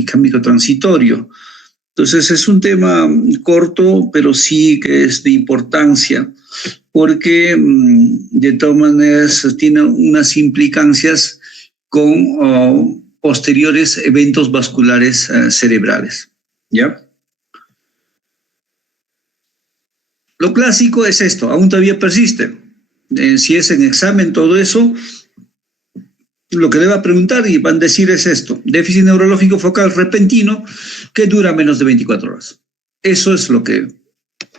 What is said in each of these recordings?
medicamento transitorio. Entonces es un tema corto, pero sí que es de importancia, porque de todas maneras tiene unas implicancias con posteriores eventos vasculares cerebrales, ¿ya? Lo clásico es esto, aún todavía persiste. Si es en examen todo eso, lo que le va a preguntar y van a decir es esto: déficit neurológico focal repentino que dura menos de 24 horas. Eso es lo que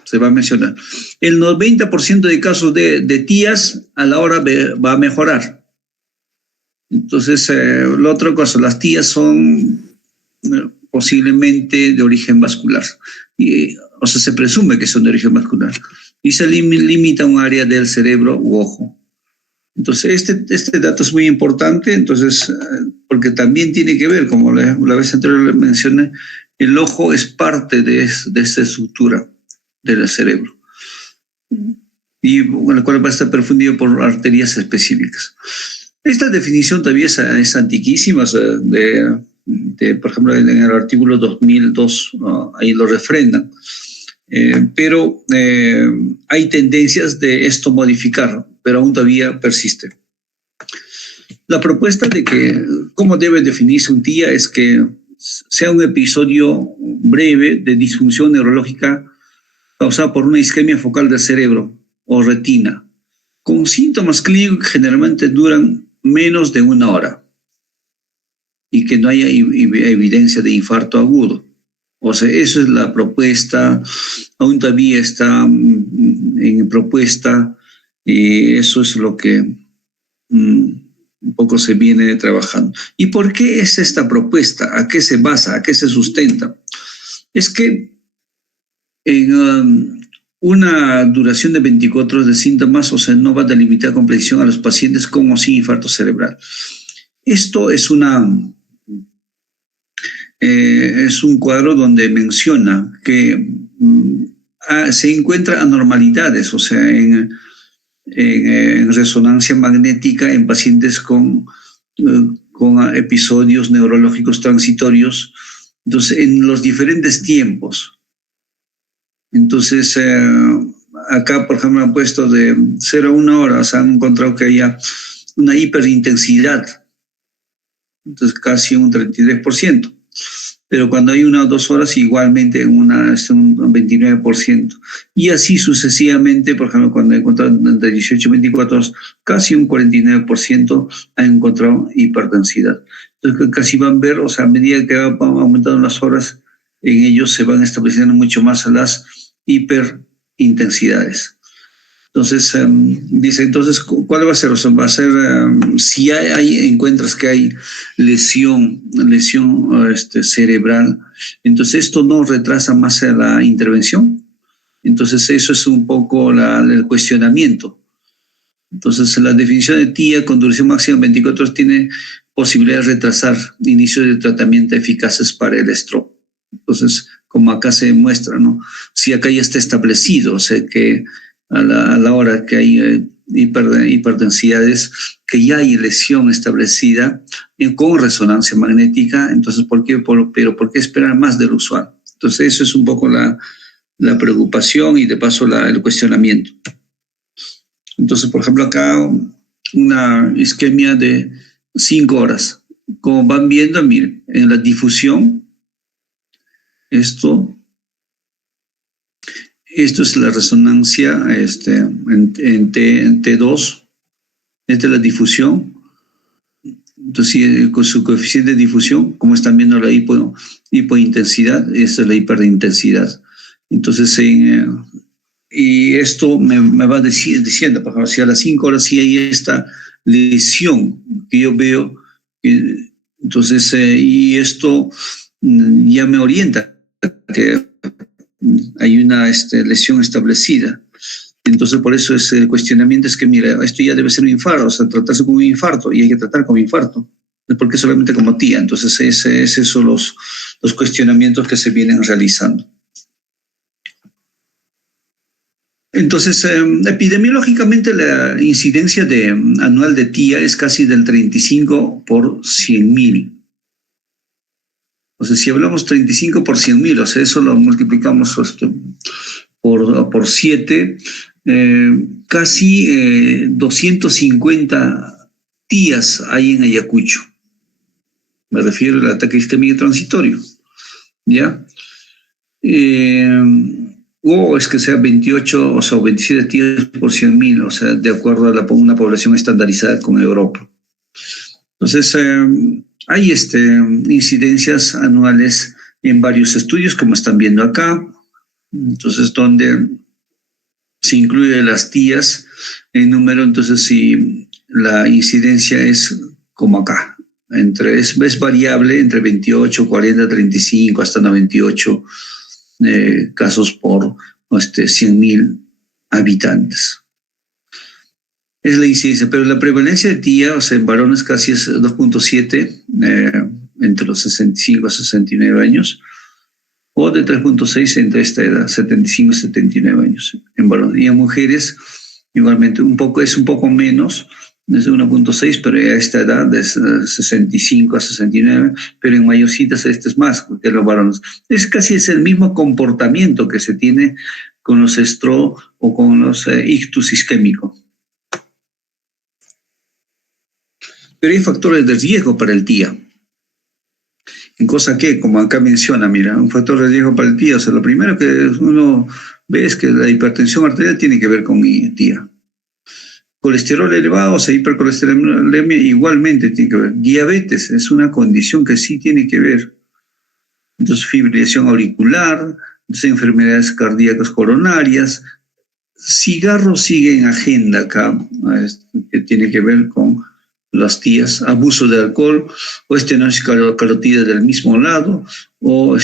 se va a mencionar. El 90% de casos de TIAs a la hora va a mejorar. Entonces, la otra cosa, las TIAs son posiblemente de origen vascular. O sea, se presume que son de origen vascular. Y se limita a un área del cerebro u ojo. Entonces, este dato es muy importante, entonces, porque también tiene que ver, como la vez anterior le mencioné, el ojo es parte de esta estructura del cerebro, y con la cual va a estar perfundido por arterias específicas. Esta definición todavía es antiquísima, o sea, por ejemplo, en el artículo 2002, ahí lo refrendan. Pero hay tendencias de esto modificar, pero aún todavía persiste. La propuesta de que cómo debe definirse un TIA es que sea un episodio breve de disfunción neurológica causada por una isquemia focal del cerebro o retina, con síntomas clínicos que generalmente duran menos de 1 hora y que no haya evidencia de infarto agudo. O sea, eso es la propuesta, aún todavía está en propuesta, y eso es lo que un poco se viene trabajando. ¿Y por qué es esta propuesta? ¿A qué se basa? ¿A qué se sustenta? Es que en una duración de 24 horas de síntomas, o sea, no va a delimitar con precisión a los pacientes con o sin infarto cerebral. Esto es es un cuadro donde menciona que se encuentran anormalidades, o sea, en resonancia magnética en pacientes con episodios neurológicos transitorios, entonces, en los diferentes tiempos. Entonces, acá, por ejemplo, han puesto de 0 a 1 hora, o sea, han encontrado que haya una hiperintensidad, entonces casi un 33%. Pero cuando hay 1 o 2 horas, igualmente un 29%. Y así sucesivamente, por ejemplo, cuando he encontrado entre 18 y 24 horas, casi un 49% ha encontrado hiperdensidad. Entonces, casi van a ver, o sea, a medida que van aumentando las horas, en ellos se van estableciendo mucho más las hiperintensidades. Entonces, dice, entonces, ¿cuál va a ser? O sea, va a ser, si encuentras que hay lesión cerebral, entonces esto no retrasa más la intervención. Entonces, eso es un poco el cuestionamiento. Entonces, la definición de TIA con duración máxima de 24 horas tiene posibilidad de retrasar inicio de tratamiento eficaces para el stroke. Entonces, como acá se muestra, ¿no? Si acá ya está establecido, o sea, que a la hora que hay hiperdensidades, que ya hay lesión establecida con resonancia magnética, entonces, ¿por qué esperar más del usual? Entonces, eso es un poco la preocupación y de paso el cuestionamiento. Entonces, por ejemplo, acá una isquemia de 5 horas. Como van viendo, miren, en la difusión, esto es la resonancia en T2, esta es la difusión. Entonces, con su coeficiente de difusión, como están viendo la hipointensidad, esta es la hiperintensidad. Entonces, y esto me va diciendo, por ejemplo, si a las 5 horas sí hay esta lesión que yo veo, entonces, y esto ya me orienta que hay una lesión establecida. Entonces, por eso el cuestionamiento es que, mira, esto ya debe ser un infarto, o sea, tratarse como un infarto, y hay que tratar como infarto. ¿Por qué solamente como TIA? Entonces, esos son los cuestionamientos que se vienen realizando. Entonces, epidemiológicamente la incidencia anual de TIA es casi del 35 por 100.000. O sea, si hablamos 35 por 100.000, o sea, eso lo multiplicamos por 7, casi 250 TIAs hay en Ayacucho. Me refiero al ataque isquémico transitorio, ¿ya? O es que sea 28, o sea, 27 TIAs por 100.000, o sea, de acuerdo a una población estandarizada con Europa. Entonces, hay incidencias anuales en varios estudios, como están viendo acá. Entonces, donde se incluye las TIAs en número, entonces si la incidencia es como acá, es variable entre 28, 40, 35 hasta 98 casos por 100.000 habitantes. Es la incidencia, pero la prevalencia de TIA, o sea, en varones casi es 2.7 entre los 65 a 69 años, o de 3.6 entre esta edad, 75 a 79 años en varones. Y en mujeres, igualmente, es un poco menos, es de 1.6, pero a esta edad, de 65 a 69, pero en mayorcitas es más que los varones. Es el mismo comportamiento que se tiene con los estro o con los ictus isquémicos. Pero hay factores de riesgo para el TIA. En cosa que, como acá menciona, mira, un factor de riesgo para el TIA, o sea, lo primero que uno ve es que la hipertensión arterial tiene que ver con mi TIA. Colesterol elevado, o sea, hipercolesterolemia igualmente tiene que ver. Diabetes es una condición que sí tiene que ver. Entonces, fibrilación auricular, entonces, enfermedades cardíacas coronarias. Cigarro sigue en agenda acá, que tiene que ver con las TIAs, abuso de alcohol o estenosis carotidia del mismo lado o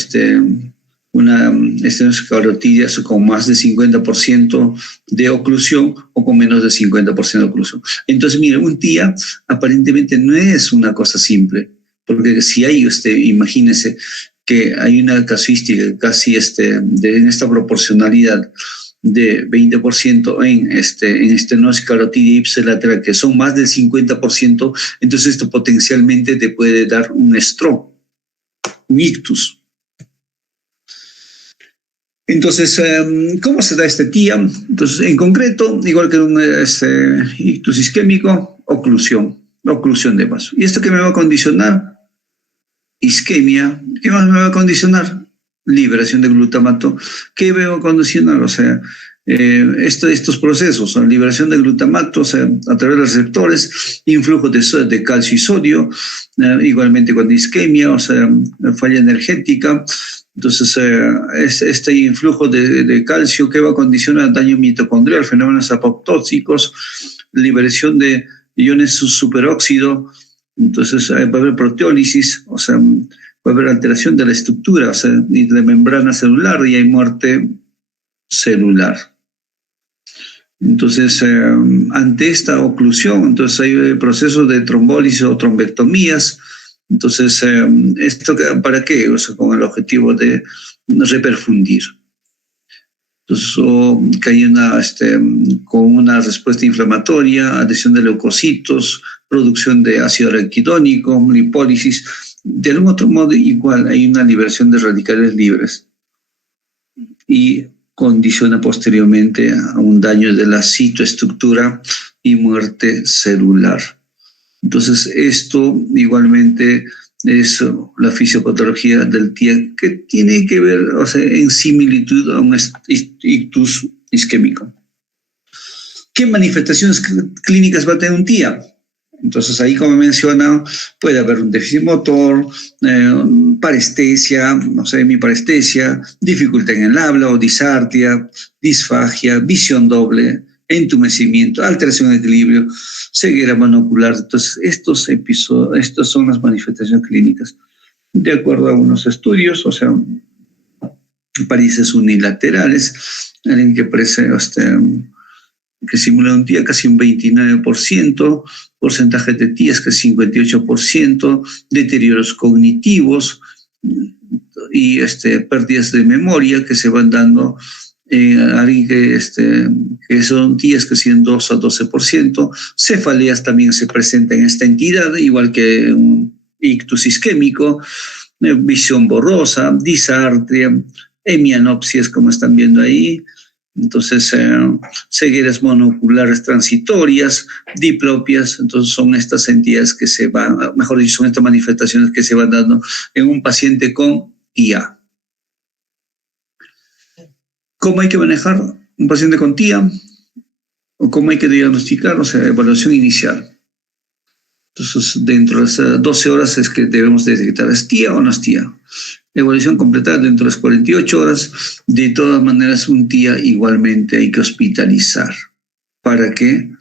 una estenosis carotidia con más de 50% de oclusión o con menos de 50% de oclusión. Entonces, mire, un TIA aparentemente no es una cosa simple, porque si hay, imagínese que hay una casuística casi en esta proporcionalidad de 20% en estenosis carotidia ipsilateral, que son más del 50%, entonces esto potencialmente te puede dar un stroke, un ictus. Entonces, ¿cómo se da este TIA? Entonces, en concreto, igual que un ictus isquémico, oclusión de vaso. ¿Y esto qué me va a condicionar? Isquemia. ¿Qué más me va a condicionar? Liberación de glutamato. ¿Qué me va a condicionar? O sea, estos procesos, la liberación de glutamato, o sea, a través de los receptores, influjo de calcio y sodio, igualmente con isquemia, o sea, falla energética. Entonces, este influjo de calcio que va a condicionar daño mitocondrial, fenómenos apoptóxicos, liberación de iones superóxido. Entonces, va a haber proteólisis, o sea, va a haber alteración de la estructura, o sea, de la membrana celular, y hay muerte celular. Entonces, ante esta oclusión, entonces hay procesos de trombólisis o trombectomías. Entonces, ¿esto para qué? O sea, con el objetivo de reperfundir. Entonces, o que hay con una respuesta inflamatoria, adhesión de leucocitos, producción de ácido araquidónico, lipólisis. De algún otro modo, igual hay una liberación de radicales libres y condiciona posteriormente a un daño de la citoestructura y muerte celular. Entonces, esto igualmente es la fisiopatología del TIA, que tiene que ver, o sea, en similitud a un ictus isquémico. ¿Qué manifestaciones clínicas va a tener un TIA? Entonces, ahí, como menciona, puede haber un déficit motor, parestesia, no sé, hemiparestesia, dificultad en el habla o disartia, disfagia, visión doble, entumecimiento, alteración de equilibrio, ceguera monocular. Entonces, estas son las manifestaciones clínicas. De acuerdo a unos estudios, o sea, parálisis unilaterales, en que parece que simula un TIA casi un 29%, porcentaje de TIAs que es 58%, deterioros cognitivos y pérdidas de memoria que se van dando alguien que son TIAs que siguen 2 a 12%, cefaleas también se presenta en esta entidad, igual que un ictus isquémico, visión borrosa, disartria, hemianopsias, como están viendo ahí. Entonces, cegueras monoculares transitorias, diplopias. Entonces, son estas entidades que se van, mejor dicho, son estas manifestaciones que se van dando en un paciente con TIA. ¿Cómo hay que manejar un paciente con TIA? ¿O cómo hay que diagnosticar? O sea, evaluación inicial. Entonces, dentro de las 12 horas es que debemos detectar, ¿es TIA o no es TIA? Evaluación completada dentro de las 48 horas. De todas maneras, un TIA igualmente hay que hospitalizar. ¿Para qué?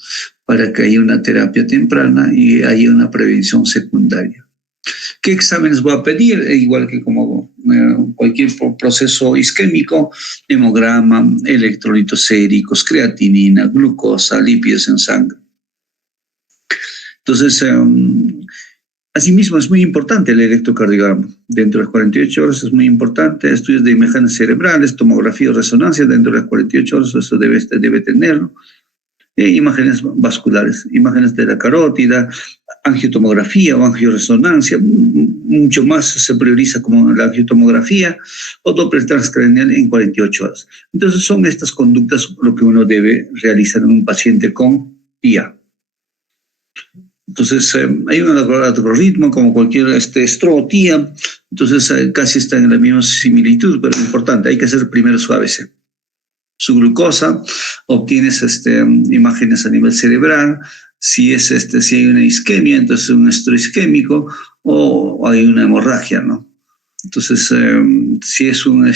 Para que haya una terapia temprana y haya una prevención secundaria. ¿Qué exámenes voy a pedir? Igual que como cualquier proceso isquémico, hemograma, electrolitos séricos, creatinina, glucosa, lípidos en sangre. Entonces, asimismo, es muy importante el electrocardiograma. Dentro de las 48 horas es muy importante. Estudios de imágenes cerebrales, tomografía o resonancia dentro de las 48 horas, eso debe tenerlo. Imágenes vasculares, imágenes de la carótida, angiotomografía o angioresonancia, mucho más se prioriza como la angiotomografía o Doppler transcranial en 48 horas. Entonces son estas conductas lo que uno debe realizar en un paciente con TIA. Entonces hay un algoritmo como cualquier STRO, TIA, entonces casi están en la misma similitud, pero importante, hay que hacer primero su ABC. Su glucosa, obtienes imágenes a nivel cerebral, si hay una isquemia, entonces un estrés isquémico o hay una hemorragia, ¿no? Entonces, si es una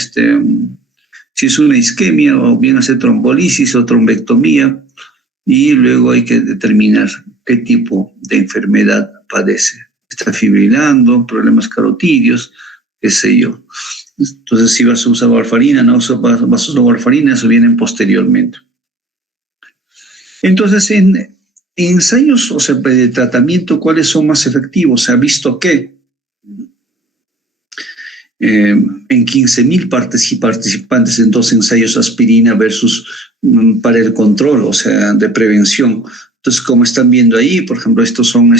isquemia o bien hacer trombolisis o trombectomía y luego hay que determinar qué tipo de enfermedad padece. Está fibrilando, problemas carotídeos, qué sé yo. Entonces, si vas a usar warfarina, no vas a usar warfarina, eso viene posteriormente. Entonces, en ensayos, o sea, de tratamiento, ¿cuáles son más efectivos? Se ha visto que en 15,000 participantes en 2 ensayos aspirina versus para el control, o sea, de prevención. Entonces, como están viendo ahí, por ejemplo, estos son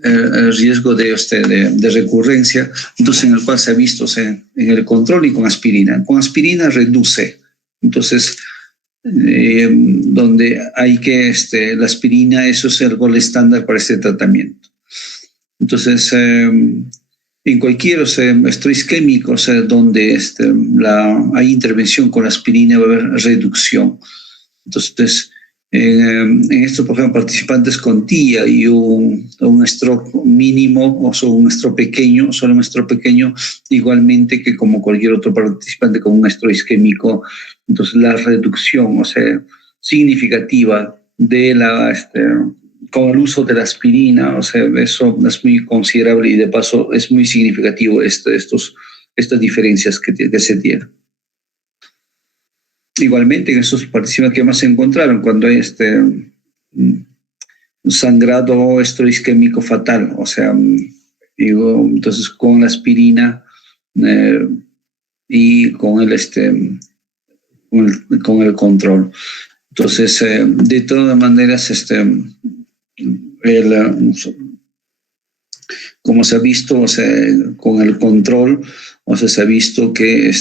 el riesgo de recurrencia, entonces en el cual se ha visto, o sea, en el control y con aspirina. Con aspirina reduce, entonces donde hay que, la aspirina, eso es el gol estándar para este tratamiento. Entonces, en cualquier estrés isquémico, o sea, donde hay intervención con aspirina va a haber reducción. Entonces, en estos, por ejemplo, participantes con TIA y un stroke mínimo o solo un stroke pequeño, igualmente que como cualquier otro participante con un estrés isquémico, entonces la reducción, o sea, significativa de con el uso de la aspirina, o sea, eso es muy considerable y de paso es muy significativo estas diferencias que se tienen. Igualmente, en estos participantes que más se encontraron, cuando hay sangrado estrés-isquémico fatal, o sea, entonces con la aspirina y con el control. Entonces, de todas maneras, como se ha visto, o sea, con el control, o sea, se ha visto que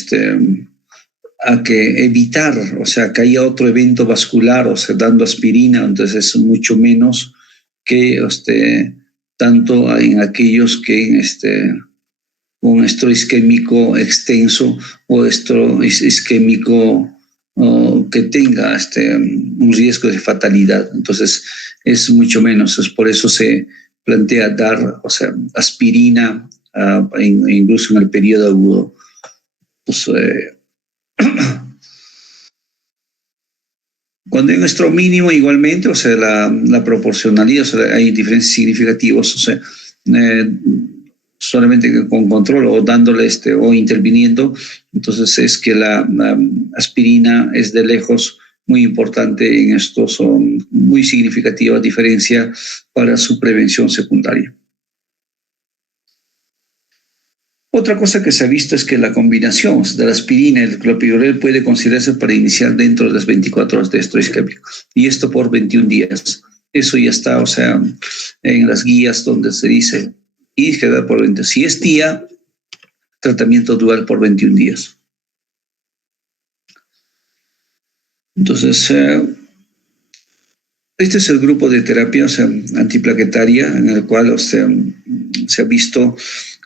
a que evitar, o sea, que haya otro evento vascular, o sea, dando aspirina, entonces es mucho menos que tanto en aquellos que un estrés isquémico extenso o estrés isquémico que tenga un riesgo de fatalidad. Entonces es mucho menos, es por eso se plantea dar, o sea, aspirina incluso en el periodo agudo. Pues, cuando hay un stroke mínimo, igualmente, o sea, la proporcionalidad, o sea, hay diferencias significativas, o sea, solamente con control o dándole o interviniendo, entonces es que la aspirina es de lejos muy importante en esto, son muy significativa diferencia para su prevención secundaria. Otra cosa que se ha visto es que la combinación de la aspirina y el clopidogrel puede considerarse para iniciar dentro de las 24 horas de estrés isquémico, y esto por 21 días. eso ya está, o sea, en las guías donde se dice, y quedar por 20. Si es tía, tratamiento dual por 21 días. Entonces, este es el grupo de terapia, o sea, antiplaquetaria, en el cual, o sea, se ha visto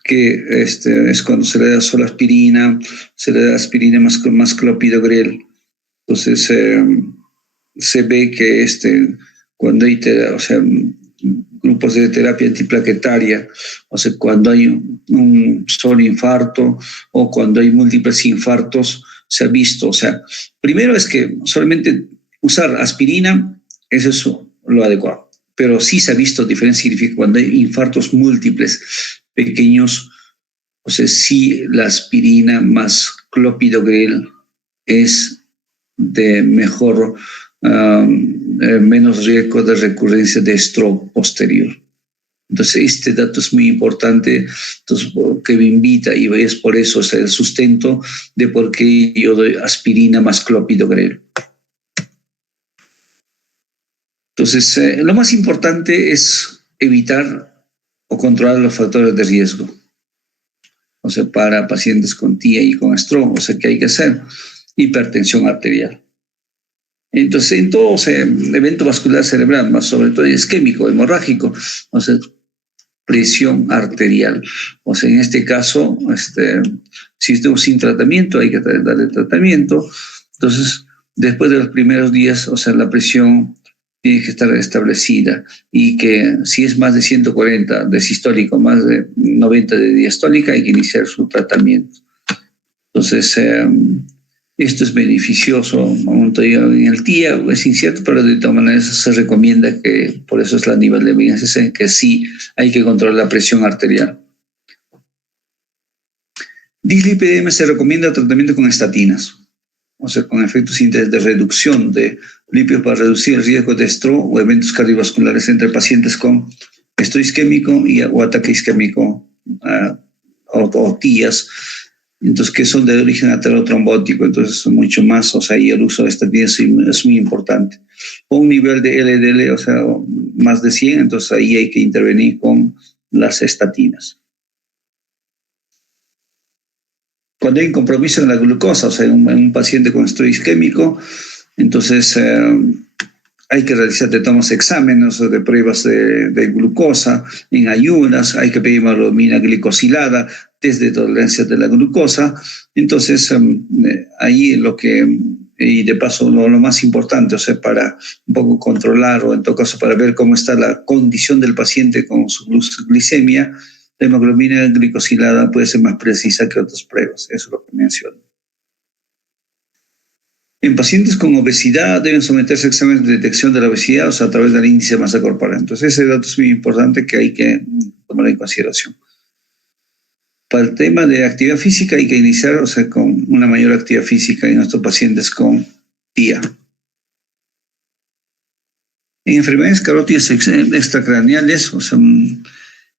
que es cuando se le da solo aspirina, se le da aspirina más clopidogrel. Entonces, se ve que cuando hay, o sea, grupos de terapia antiplaquetaria, o sea, cuando hay un solo infarto o cuando hay múltiples infartos, se ha visto, o sea, primero es que solamente usar aspirina es eso lo adecuado, pero sí se ha visto diferencia significativa cuando hay infartos múltiples, pequeños, o sea, sí la aspirina más clopidogrel es de mejor, menos riesgo de recurrencia de stroke posterior. Entonces, este dato es muy importante, entonces, que me invita, y es por eso, o sea, el sustento de por qué yo doy aspirina más clopidogrel. Entonces, lo más importante es evitar o controlar los factores de riesgo. O sea, para pacientes con TIA y con stroke, o sea, ¿qué hay que hacer? Hipertensión arterial. Entonces, en todo, o sea, evento vascular cerebral, más sobre todo isquémico, hemorrágico, o sea, presión arterial. O sea, en este caso, si estuvo sin tratamiento, hay que darle tratamiento. Entonces, después de los primeros días, o sea, la presión tiene que estar establecida y que si es más de 140 de sistólico, más de 90 de diastólica, hay que iniciar su tratamiento. Entonces, esto es beneficioso, en el TIA es incierto, pero de todas maneras se recomienda que, por eso es la nivel de evidencia, que sí hay que controlar la presión arterial. Dislipidemia se recomienda tratamiento con estatinas, o sea, con efectos de reducción de lípidos para reducir el riesgo de stroke o eventos cardiovasculares entre pacientes con estrés isquémico o ataque isquémico o TIAs, entonces que son de origen aterotrombótico, entonces mucho más, o sea, y el uso de estatinas es muy importante. O un nivel de LDL, o sea, más de 100, entonces ahí hay que intervenir con las estatinas. Cuando hay un compromiso en la glucosa, o sea, en un paciente con estrés isquémico, entonces hay que realizar de tomos exámenes de pruebas de glucosa en ayunas, hay que pedir hemoglobina glicosilada, test de tolerancia de la glucosa. Entonces, ahí y de paso lo más importante, o sea, para un poco controlar o en todo caso para ver cómo está la condición del paciente con su glicemia, la hemoglobina glicosilada puede ser más precisa que otras pruebas, eso es lo que menciono. En pacientes con obesidad deben someterse a exámenes de detección de la obesidad, o sea, a través del índice de masa corporal. Entonces, ese dato es muy importante que hay que tomar en consideración. Para el tema de actividad física hay que iniciar, o sea, con una mayor actividad física en nuestros pacientes con TIA. En enfermedades carótidas extracraneales, o sea,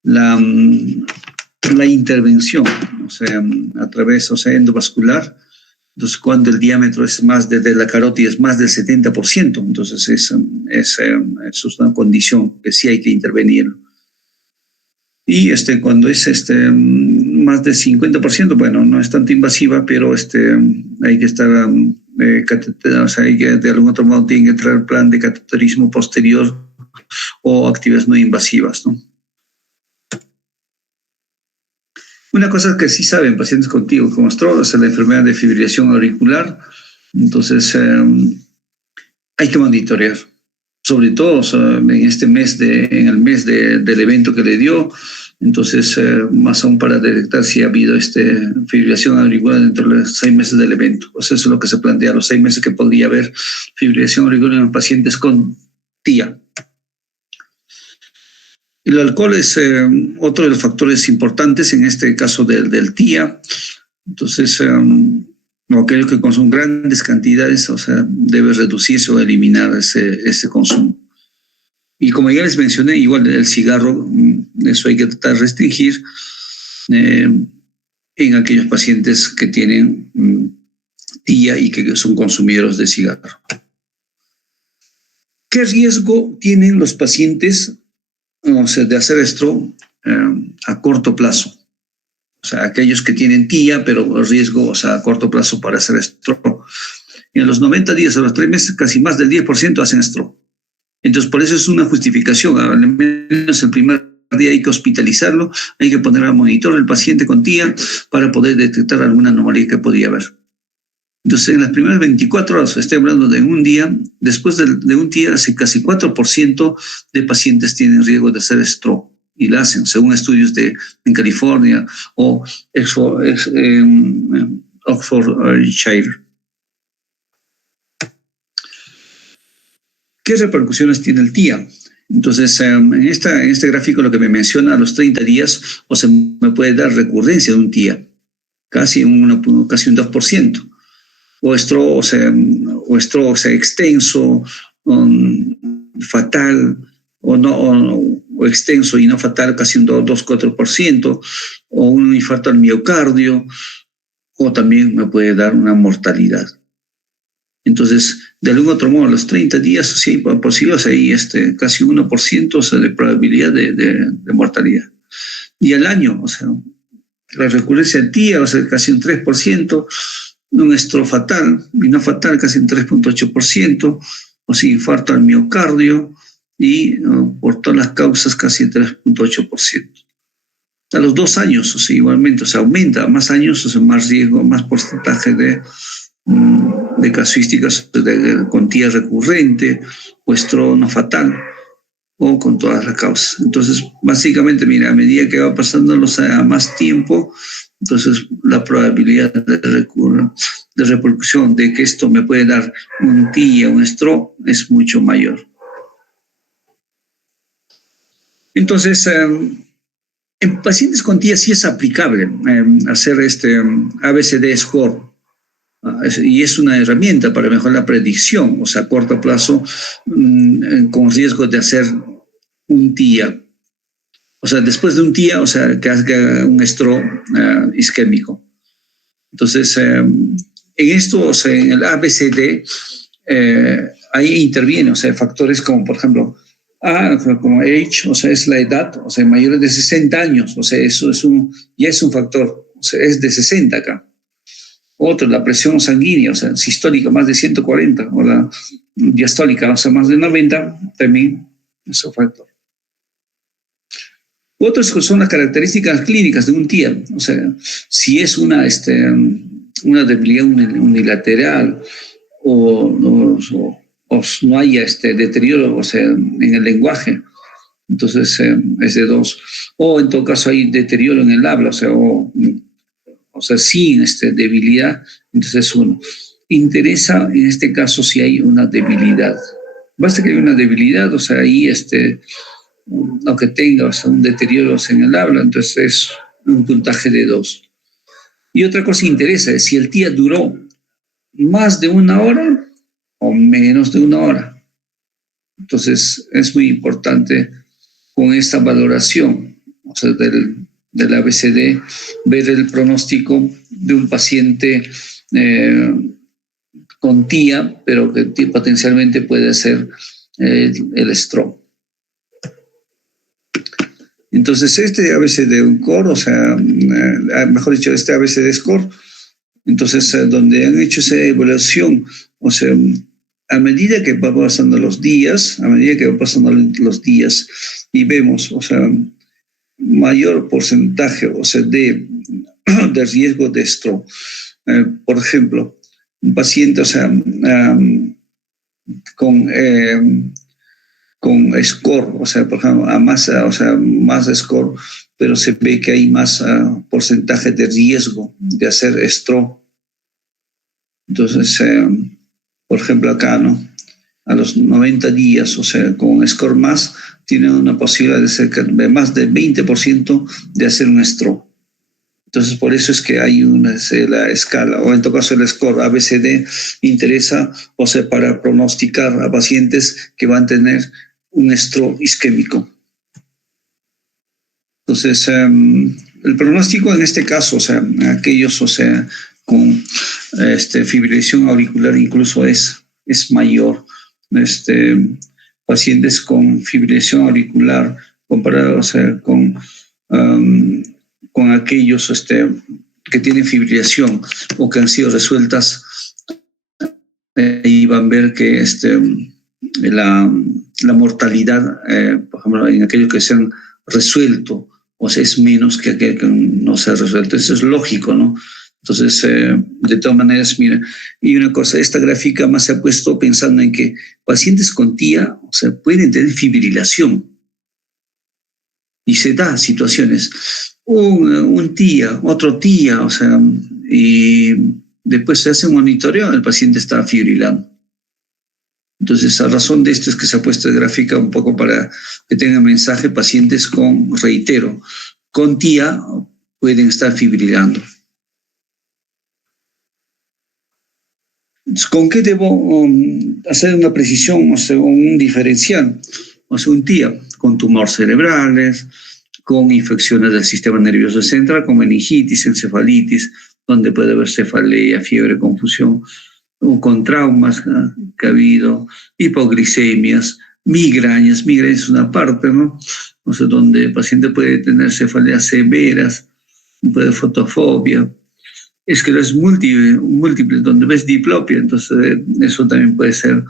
la intervención, o sea, a través, o sea, endovascular. Entonces, cuando el diámetro es más de la carótida es más del 70%, entonces es una condición que sí hay que intervenir. Y cuando es más del 50%, bueno, no es tanto invasiva, pero hay que estar, o sea, hay que, de algún otro modo tiene que entrar el plan de cateterismo posterior o actividades no invasivas, ¿no? Una cosa que sí saben pacientes contigo con stroke es la enfermedad de fibrilación auricular. Entonces, hay que monitorear, sobre todo en este mes, en el mes del evento que le dio. Entonces, más aún para detectar si ha habido fibrilación auricular dentro de los 6 meses del evento. O sea, eso es lo que se plantea, los 6 meses que podría haber fibrilación auricular en los pacientes con TIA. El alcohol es otro de los factores importantes en este caso del TIA. Entonces, aquellos que consumen grandes cantidades, o sea, debe reducirse o eliminar ese consumo. Y como ya les mencioné, igual el cigarro, eso hay que tratar de restringir en aquellos pacientes que tienen TIA y que son consumidores de cigarro. ¿Qué riesgo tienen los pacientes, o sea, de hacer stroke a corto plazo? O sea, aquellos que tienen TIA, pero el riesgo, o sea, a corto plazo para hacer stroke. En los 90 días, a los 3 meses, casi más del 10% hacen stroke. Entonces, por eso es una justificación. Al menos el primer día hay que hospitalizarlo, hay que poner al monitor el paciente con TIA para poder detectar alguna anomalía que podía haber. Entonces, en las primeras 24 horas, estoy hablando de un día, después de un TIA, casi 4% de pacientes tienen riesgo de hacer stroke. Y la hacen, según estudios en California o Oxfordshire. ¿Qué repercusiones tiene el TIA? Entonces, en este gráfico lo que me menciona a los 30 días, o sea, me puede dar recurrencia de un TIA, casi un 2%. O stroke, o sea, extenso, fatal, o extenso y no fatal, casi un 2-4%, o un infarto al miocardio, o también me puede dar una mortalidad. Entonces, de algún otro modo, a los 30 días, sí, posibles, hay casi 1%, o sea, de probabilidad de mortalidad. Y al año, o sea, la recurrencia del TIA, o sea, casi un 3%, un stroke fatal, y no fatal, casi un 3.8%, o sea, infarto al miocardio, y por todas las causas casi 3.8%. A los 2 años, o sea, igualmente, o sea, aumenta más años, o sea, más riesgo, más porcentaje de casuísticas con TIA recurrente, o stroke no fatal, o con todas las causas. Entonces, básicamente, mira, a medida que va pasando más tiempo, entonces la probabilidad de repercusión de que esto me puede dar un TIA, un stroke, es mucho mayor. Entonces, en pacientes con TIA sí es aplicable hacer ABCD score, y es una herramienta para mejorar la predicción, o sea, a corto plazo, con riesgo de hacer un TIA. O sea, después de un TIA, o sea, que haga un stroke isquémico. Entonces, en esto, o sea, en el ABCD, ahí interviene, o sea, factores como, por ejemplo, como age, o sea, es la edad, o sea, mayores de 60 años, o sea, eso ya es un factor, o sea, es de 60 acá. Otro, la presión sanguínea, o sea, sistólica más de 140, o la diastólica, o sea, más de 90, también es un factor. Otros son las características clínicas de un TIA, o sea, si es una debilidad unilateral o no haya deterioro, o sea, en el lenguaje, entonces es de 2. O en todo caso hay deterioro en el habla, o sea, sin debilidad, entonces es 1. Interesa en este caso si hay una debilidad. Basta que haya una debilidad, o sea, ahí aunque tenga, o sea, un deterioro en el habla, entonces es un puntaje de 2. Y otra cosa que interesa es si el TIA duró más de 1 hora o menos de 1 hora. Entonces es muy importante con esta valoración, o sea, del ABCD, ver el pronóstico de un paciente con TIA, pero que potencialmente puede ser el stroke. Entonces, este ABCD score, o sea, mejor dicho, este ABCD score, entonces, donde han hecho esa evaluación, o sea, a medida que va pasando los días, y vemos, o sea, mayor porcentaje, o sea, de riesgo de stroke. Por ejemplo, un paciente, o sea, con score, o sea, por ejemplo, más score, pero se ve que hay más porcentaje de riesgo de hacer stroke. Entonces, por ejemplo, acá, ¿no? A los 90 días, o sea, con score más, tienen una posibilidad de cerca de más del 20% de hacer un stroke. Entonces, por eso es que hay la escala, o en todo caso el score ABCD interesa, o sea, para pronosticar a pacientes que van a tener un stroke isquémico. Entonces, el pronóstico en este caso, o sea, aquellos, o sea, con fibrilación auricular incluso es mayor. pacientes con fibrilación auricular, comparado, o sea, con aquellos que tienen fibrilación o que han sido resueltas, y van a ver que la mortalidad, por ejemplo, en aquellos que se han resuelto, o sea, es menos que aquel que no se ha resuelto. Eso es lógico, ¿no? Entonces, de todas maneras, mira, y una cosa, esta gráfica más se ha puesto pensando en que pacientes con TIA, o sea, pueden tener fibrilación, y se da situaciones. Un TIA, otro TIA, o sea, y después se hace un monitoreo, el paciente está fibrilando. Entonces, a razón de esto es que se ha puesto de gráfica un poco para que tengan mensaje pacientes reitero, con TIA pueden estar fibrilando. Entonces, ¿con qué debo hacer una precisión, o sea, un diferencial? O sea, un TIA con tumores cerebrales, con infecciones del sistema nervioso central, con meningitis, encefalitis, donde puede haber cefalea, fiebre, confusión, o con traumas que ha habido, hipoglicemias, migrañas es una parte, ¿no? O sea, donde el paciente puede tener cefaleas severas, puede fotofobia, esclerosis múltiple, donde ves diplopia, entonces eso también puede ser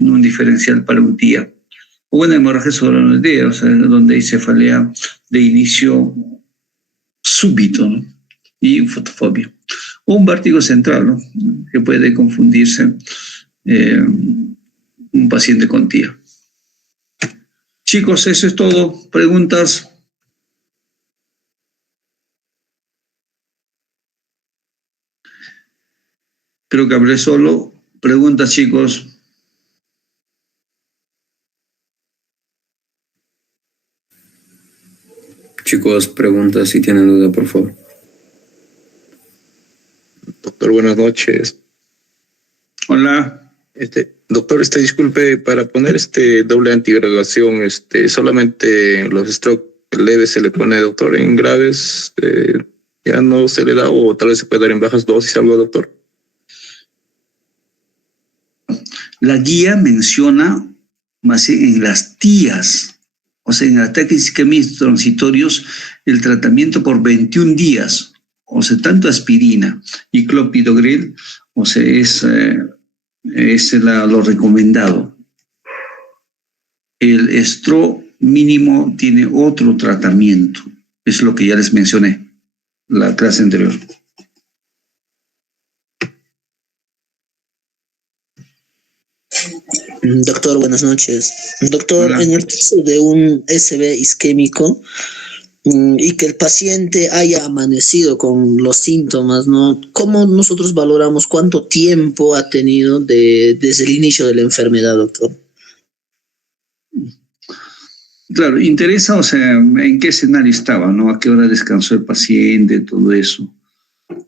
un diferencial para un TIA. O una hemorragia subaracnoidea, o sea, donde hay cefalea de inicio súbito, ¿no? Y fotofobia. O un vértigo central, ¿no? Que puede confundirse un paciente con TIA. Chicos, eso es todo. ¿Preguntas? Creo que hablé solo. Preguntas, chicos. Chicos, preguntas si tienen duda, por favor. Doctor, buenas noches. Hola. Doctor, disculpe, para poner doble antiagregación, solamente los stroke leves se le pone, doctor, en graves ya no se le da, o tal vez se puede dar en bajas dosis algo, doctor. La guía menciona más en las TIAs, o sea, en ataques isquémicos transitorios, el tratamiento por 21 días, o sea, tanto aspirina y clopidogrel, o sea, es lo recomendado. El estro mínimo tiene otro tratamiento, es lo que ya les mencioné la clase anterior. Doctor, buenas noches. Doctor, Hola. en el caso de un SB isquémico y que el paciente haya amanecido con los síntomas, ¿no? ¿Cómo nosotros valoramos cuánto tiempo ha tenido desde el inicio de la enfermedad, doctor? Claro, interesa, o sea, en qué escenario estaba, ¿no? A qué hora descansó el paciente, todo eso.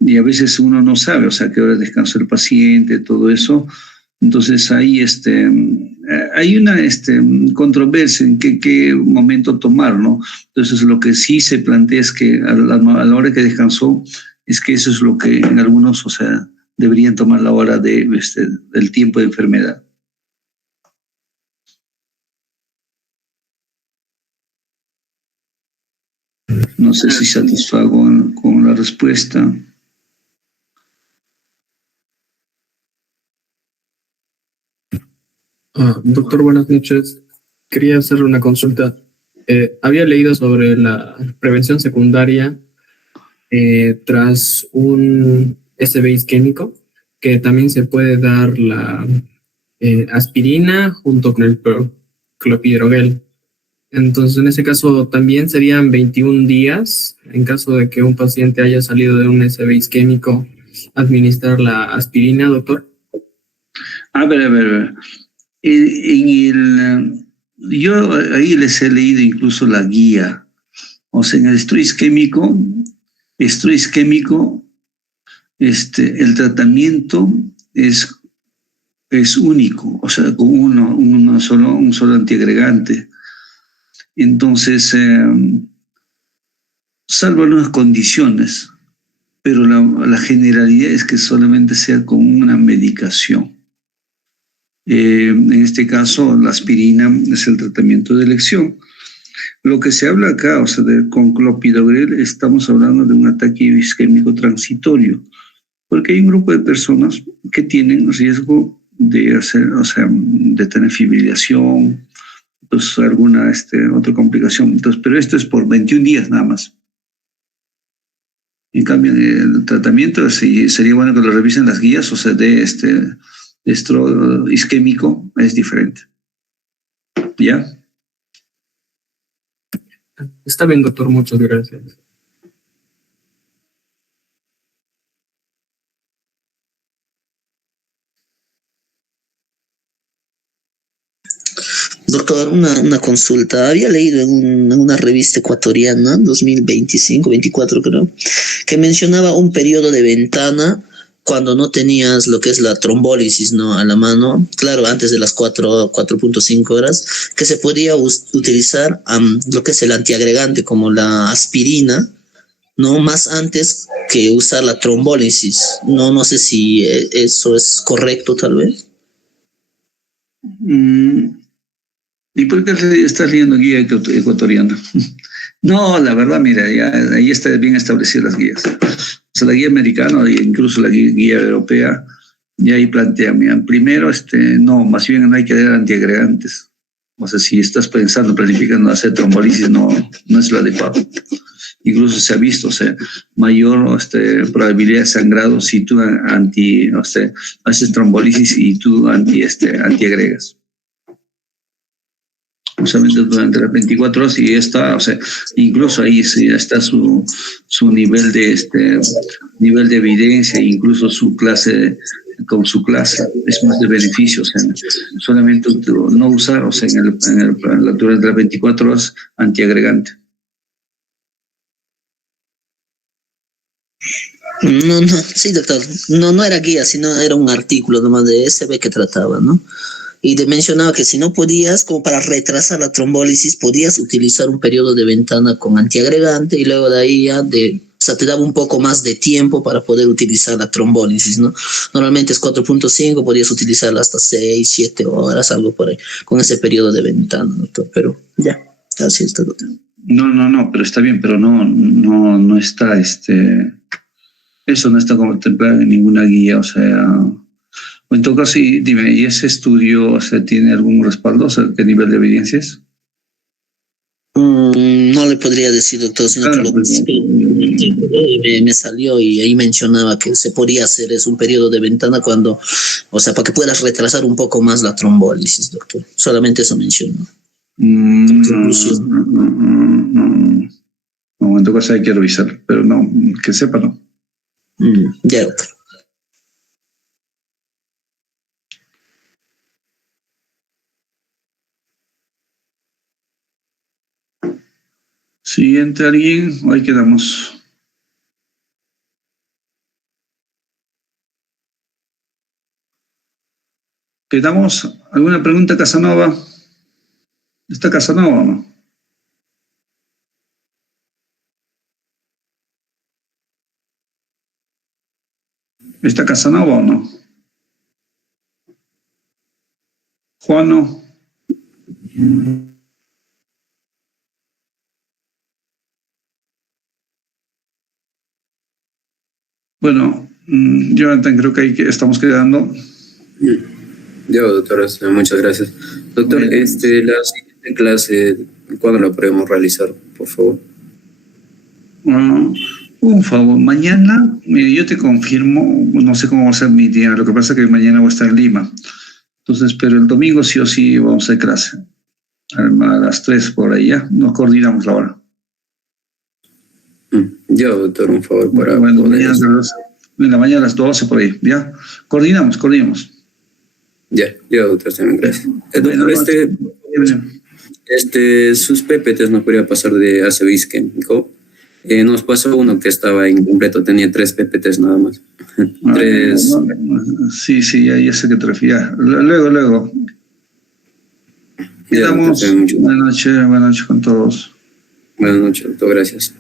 Y a veces uno no sabe, o sea, a qué hora descansó el paciente, todo eso. Entonces ahí hay una controversia en qué momento tomar, ¿no? Entonces lo que sí se plantea es que a la hora que descansó, es que eso es lo que en algunos, o sea, deberían tomar la hora del tiempo de enfermedad. No sé si satisfago con la respuesta. Doctor, buenas noches. Quería hacerle una consulta. Había leído sobre la prevención secundaria tras un SB isquémico, que también se puede dar la aspirina junto con el clopidogrel. Entonces, en ese caso, también serían 21 días, en caso de que un paciente haya salido de un SB isquémico, administrar la aspirina, doctor. A ver. Yo ahí les he leído incluso la guía. O sea, en el estrés isquémico, el tratamiento es único, o sea, con un solo antiagregante. Entonces, salvo algunas condiciones, pero la generalidad es que solamente sea con una medicación. En este caso, la aspirina es el tratamiento de elección. Lo que se habla acá, o sea, con clopidogrel, estamos hablando de un ataque isquémico transitorio, porque hay un grupo de personas que tienen riesgo de hacer, o sea, de tener fibrilación, pues alguna otra complicación. Entonces, pero esto es por 21 días nada más. En cambio, el tratamiento sería bueno que lo revisen las guías, o sea, de estro isquémico es diferente. ¿Ya? Está bien, doctor, muchas gracias. Doctor, una consulta. Había leído en una revista ecuatoriana, 2025-24 creo, que mencionaba un periodo de ventana cuando no tenías lo que es la trombólisis, ¿no?, a la mano, claro, antes de las 4.5 horas, que se podía utilizar lo que es el antiagregante como la aspirina, no más antes que usar la trombólisis. No sé si eso es correcto, tal vez. ¿Y por qué estás leyendo guía ecuatoriana? No, la verdad, mira, ya ahí está bien establecidas las guías. O sea, la guía americana e incluso la guía europea, ya ahí plantean, mira, primero, no, más bien no hay que dar antiagregantes. O sea, si estás pensando, planificando hacer trombolisis, no es lo adecuado. Incluso se ha visto, o sea, mayor probabilidad de sangrado si tú haces trombolisis y tú antiagregas. Solamente durante las 24 horas y está, o sea, incluso ahí sí está su nivel de evidencia, incluso su clase, con su clase, es más de beneficio, o sea, solamente no usar, o sea, durante las 24 horas antiagregante. No, sí, doctor. No era guía, sino era un artículo nomás de SB que trataba, ¿no? Y te mencionaba que si no podías, como para retrasar la trombólisis, podías utilizar un periodo de ventana con antiagregante y luego de ahí ya o sea, te daba un poco más de tiempo para poder utilizar la trombólisis, ¿no? Normalmente es 4.5, podías utilizarla hasta 6, 7 horas, algo por ahí, con ese periodo de ventana, doctor. Pero ya, así está, doctor. No, pero está bien, pero no está, eso no está contemplado en ninguna guía, o sea, o en todo caso, sí, dime, ¿y ese estudio, o sea, tiene algún respaldo? O sea, ¿qué nivel de evidencia es? No le podría decir, doctor, sino Claro, que pues, me salió y ahí mencionaba que se podía hacer, es un periodo de ventana cuando, o sea, para que puedas retrasar un poco más la trombólisis, doctor. Solamente eso mencionó. No, en todo caso hay que revisar, pero no, que sepa, no. Ya, doctor. Siguiente, alguien, ahí quedamos. ¿Quedamos? ¿Alguna pregunta, Casanova? ¿Está Casanova o no? ¿Está Casanova o no? Juano. Bueno, Jonathan, creo que ahí estamos quedando. Yo, doctor, muchas gracias. Doctor, Bien. la siguiente clase, ¿cuándo la podemos realizar, por favor? Un favor, mañana, mire, yo te confirmo, no sé cómo va a ser mi día, lo que pasa es que mañana voy a estar en Lima. Entonces, pero el domingo sí o sí vamos a hacer clase. A las 3 por ahí, ¿ya? Nos coordinamos la hora. Yo, doctor, un favor para bueno, poder... mañana a las 12 por ahí, ¿ya? Coordinamos. Ya, yo, doctor, también gracias. Doctor, sus PPTs no podría pasar de ACV isquémico. Nos pasó uno que estaba incompleto, tenía 3 PPTs nada más. 3. Sí, ya sé que te refieres. Luego. Quedamos. Buenas noches con todos. Buenas noches, doctor, gracias.